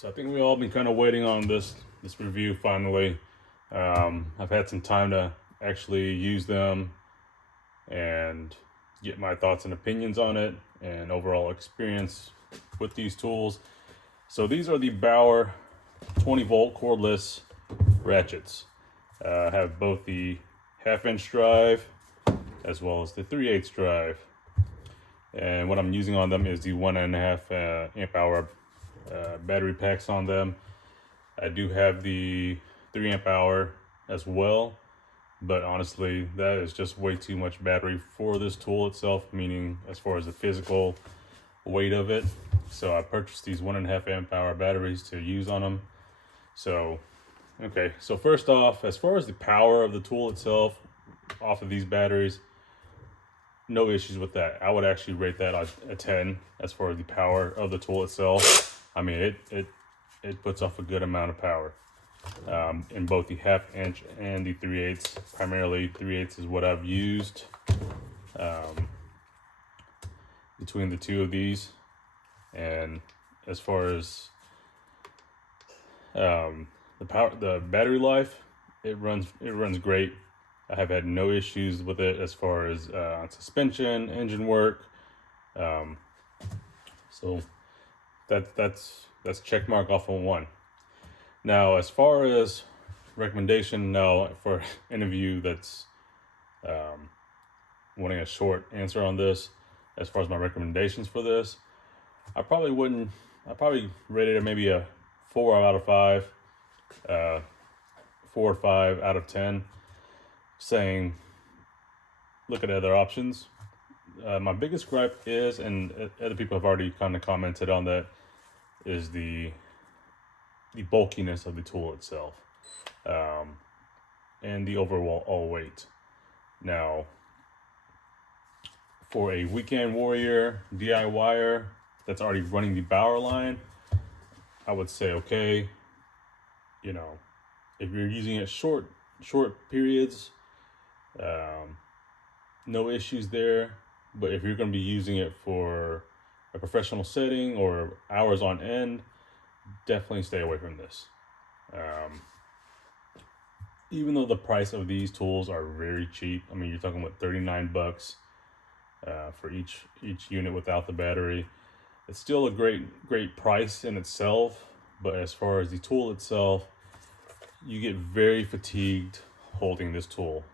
So I think we all been kind of waiting on this review finally. I've had some time to actually use them and get my thoughts and opinions on it and overall experience with these tools. So these are the Bauer 20-volt cordless ratchets. Have both the 1/2-inch drive as well as the 3/8 drive. And what I'm using on them is the 1.5 amp hour battery packs on them. I do have the 3 amp hour as well, but honestly that is just way too much battery for this tool itself, meaning as far as the physical weight of it. So I purchased these 1.5 amp hour batteries to use on them. So okay, so first off, as far as the power of the tool itself off of these batteries, no issues with that. I would actually rate that a 10 as far as the power of the tool itself. I mean, it puts off a good amount of power in both the 1/2 inch and the 3/8. Primarily 3/8 is what I've used between the two of these. And as far as the battery life, it runs great. I have had no issues with it as far as suspension, engine work. So that's check mark off on one. Now, as far as recommendation, now for any of you that's wanting a short answer on this, as far as my recommendations for this, I probably rate it maybe a 4 out of 5, 4 or 5 out of 10. Saying, look at other options. My biggest gripe is, and other people have already kind of commented on that, is the bulkiness of the tool itself, and the overall weight. Now, for a weekend warrior DIYer that's already running the Bauer line, I would say okay. You know, if you're using it short periods, no issues there. But if you're going to be using it for a professional setting or hours on end, definitely stay away from this. Even though the price of these tools are very cheap, I mean, you're talking about $39 for each unit without the battery. It's still a great price in itself, but as far as the tool itself, you get very fatigued holding this tool.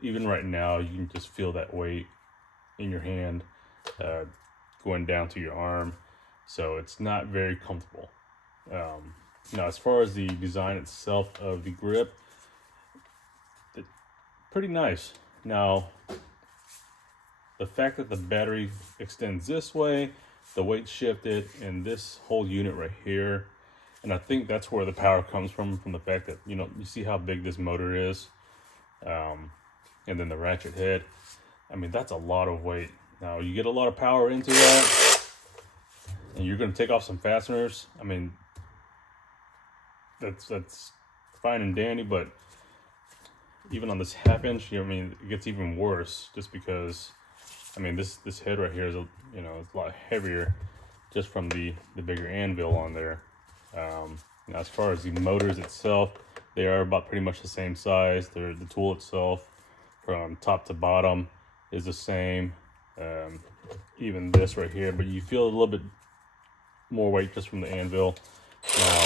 Even right now, you can just feel that weight in your hand going down to your arm, so it's not very comfortable. Now, as far as the design itself of the grip, it's pretty nice. Now, the fact that the battery extends this way, the weight shifted, and this whole unit right here, and I think that's where the power comes from the fact that, you see how big this motor is. And then the ratchet head, I mean, that's a lot of weight. Now you get a lot of power into that, and you're going to take off some fasteners. I mean, that's fine and dandy, but even on this 1/2 inch, I mean, it gets even worse just because, I mean, this head right here is it's a lot heavier just from the bigger anvil on there. Now, as far as the motors itself, they are about pretty much the same size. The tool itself, from top to bottom, is the same. Even this right here, but you feel a little bit more weight just from the anvil. Now,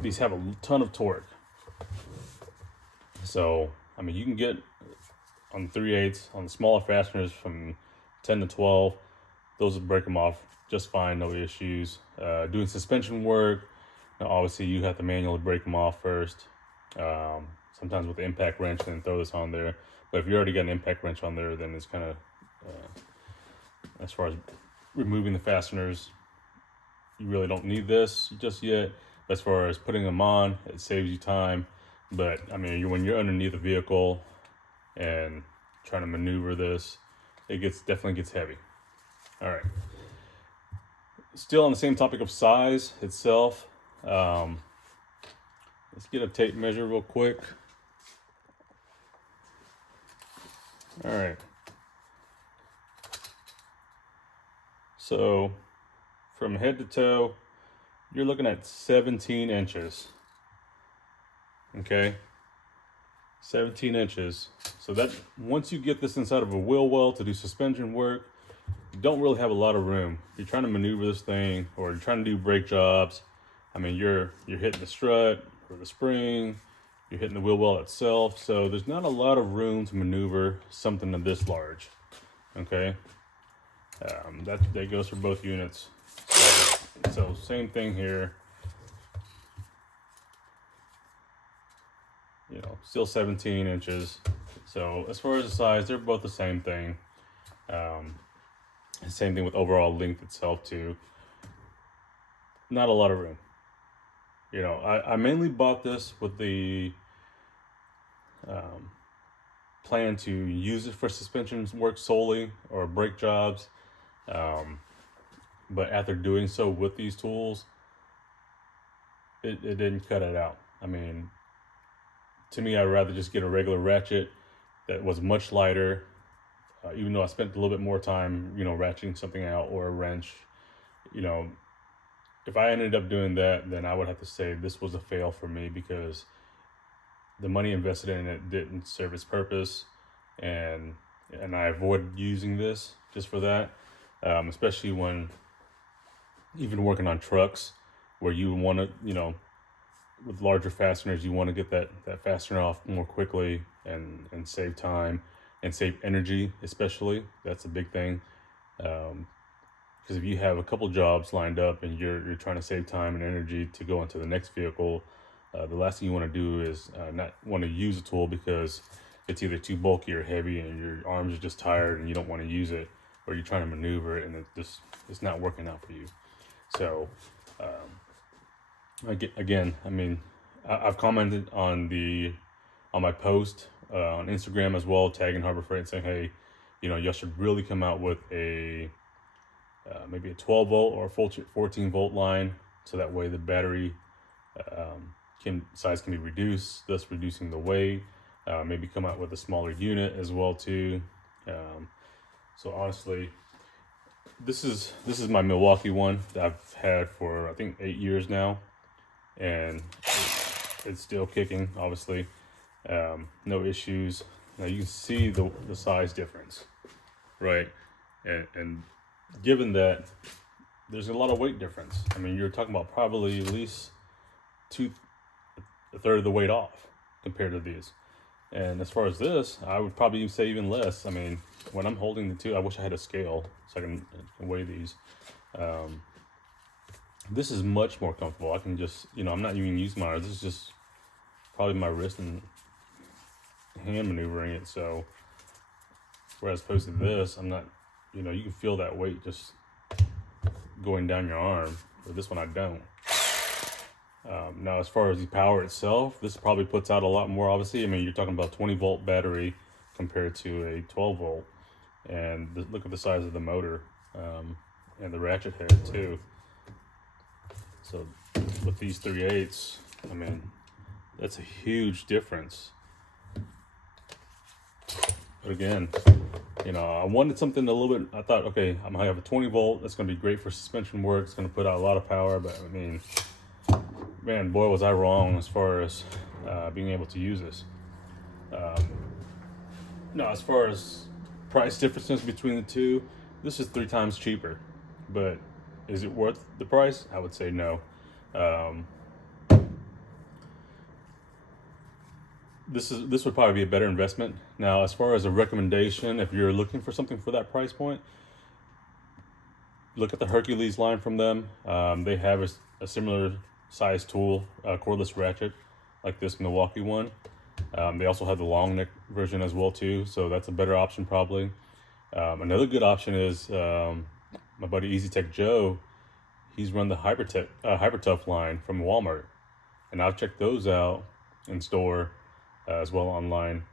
these have a ton of torque. So, I mean, you can get on the 3/8 on the smaller fasteners from 10 to 12. Those will break them off just fine, no issues. Doing suspension work, now obviously you have to manually break them off first. Sometimes with the impact wrench, and then throw this on there. But if you already got an impact wrench on there, then it's kind of, as far as removing the fasteners, you really don't need this just yet. As far as putting them on, it saves you time. But I mean, when you're underneath the vehicle and trying to maneuver this, it definitely gets heavy. All right. Still on the same topic of size itself, let's get a tape measure real quick. All right. So from head to toe, you're looking at 17 inches. Okay, 17 inches. So that once you get this inside of a wheel well to do suspension work, you don't really have a lot of room. You're trying to maneuver this thing, or you're trying to do brake jobs. I mean, you're hitting the strut or the spring, you're hitting the wheel well itself. So there's not a lot of room to maneuver something this large. Okay, that goes for both units. So same thing here. You know, still 17 inches. So as far as the size, they're both the same thing. Same thing with overall length itself too. Not a lot of room. You know, I mainly bought this with the plan to use it for suspension work solely or brake jobs. But after doing so with these tools, it didn't cut it out. I mean, to me, I'd rather just get a regular ratchet that was much lighter, even though I spent a little bit more time, you know, ratcheting something out, or a wrench. You know, if I ended up doing that, then I would have to say this was a fail for me, because the money invested in it didn't serve its purpose, and I avoided using this just for that, especially when even working on trucks where you want to, you know, with larger fasteners, you want to get that fastener off more quickly and save time and save energy, especially. That's a big thing. Because if you have a couple jobs lined up and you're trying to save time and energy to go into the next vehicle, the last thing you want to do is not want to use a tool because it's either too bulky or heavy and your arms are just tired and you don't want to use it, or you're trying to maneuver it and it's not working out for you. So again, I mean, I've commented on my post on Instagram as well, tagging Harbor Freight, saying, hey, you know, you should really come out with a maybe a 12 volt or a 14 volt line, so that way the battery size can be reduced, thus reducing the weight. Maybe come out with a smaller unit as well too. So honestly, this is my Milwaukee one that I've had for I think 8 years now, and it's still kicking, obviously. No issues. Now you can see the size difference, right? And given that there's a lot of weight difference, I mean, you're talking about probably at least a third of the weight off compared to these. And as far as this, I would probably say even less. I mean, when I'm holding the two, I wish I had a scale so I can weigh these. This is much more comfortable. I can just, you know, I'm not even using my arms. This is just probably my wrist and hand maneuvering it. So, whereas opposed to this, I'm not, you know, you can feel that weight just going down your arm. But this one I don't. Now, as far as the power itself, this probably puts out a lot more, obviously. I mean, you're talking about 20 volt battery compared to a 12 volt. And look at the size of the motor and the ratchet head, too. So, with these 3/8, I mean, that's a huge difference. But again, you know, I wanted something a little bit, I thought, okay, I'm gonna have a 20 volt. That's gonna be great for suspension work. It's gonna put out a lot of power, but I mean, man, boy, was I wrong as far as being able to use this. Now, as far as price differences between the two, this is 3 times cheaper, but is it worth the price? I would say no. This would probably be a better investment. Now, as far as a recommendation, if you're looking for something for that price point, look at the Hercules line from them. They have a similar size tool, cordless ratchet, like this Milwaukee one. They also have the long neck version as well too, so that's a better option probably. Another good option is my buddy Easy Tech Joe. He's run the Hyper Tough line from Walmart, and I've checked those out in store as well online,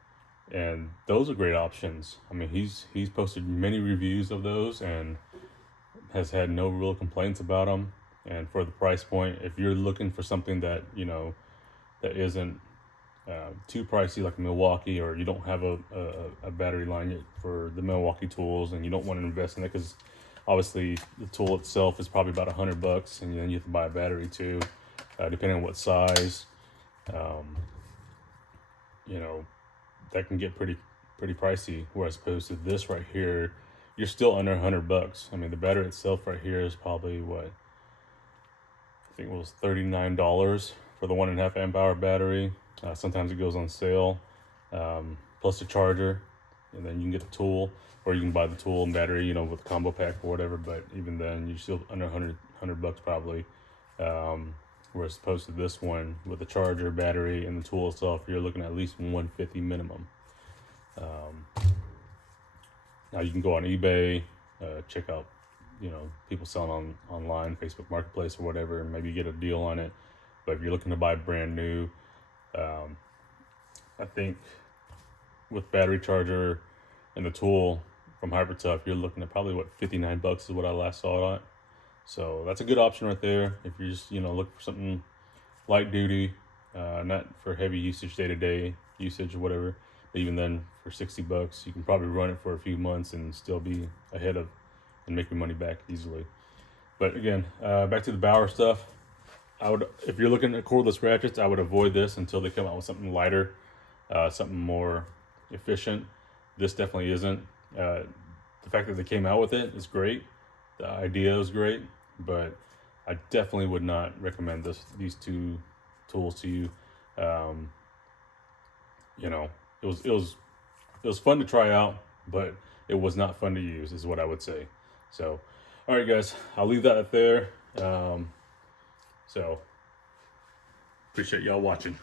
and those are great options. I mean, he's posted many reviews of those and has had no real complaints about them. And for the price point, if you're looking for something that, you know, that isn't too pricey like Milwaukee, or you don't have a battery line yet for the Milwaukee tools and you don't want to invest in it, because Obviously, the tool itself is probably about $100, and then you have to buy a battery too, depending on what size. Um, you know, that can get pretty pricey. Whereas opposed to this right here, you're still under $100. I mean, the battery itself right here is probably what I think it was $39 for the 1.5 amp hour battery. Sometimes it goes on sale, plus the charger, and then you can get the tool, or you can buy the tool and battery, with a combo pack or whatever. But even then, you're still under $100 probably. Whereas opposed to this one with the charger, battery, and the tool itself, you're looking at least $150 minimum. Now you can go on eBay, check out, people selling online, Facebook Marketplace or whatever, and maybe get a deal on it. But if you're looking to buy brand new, I think with battery charger and the tool from Hypertough, you're looking at probably $59 is what I last saw it at. So that's a good option right there if you're just looking for something light duty, not for heavy usage, day-to-day usage or whatever. But even then, for $60, you can probably run it for a few months and still be ahead of and make your money back easily. But again, back to the Bauer stuff. If you're looking at cordless ratchets, I would avoid this until they come out with something lighter, something more efficient. This definitely isn't. The fact that they came out with it is great. The idea is great, but I definitely would not recommend these two tools to you. It was fun to try out, but it was not fun to use, is what I would say. So, all right, guys, I'll leave that there. So, appreciate y'all watching.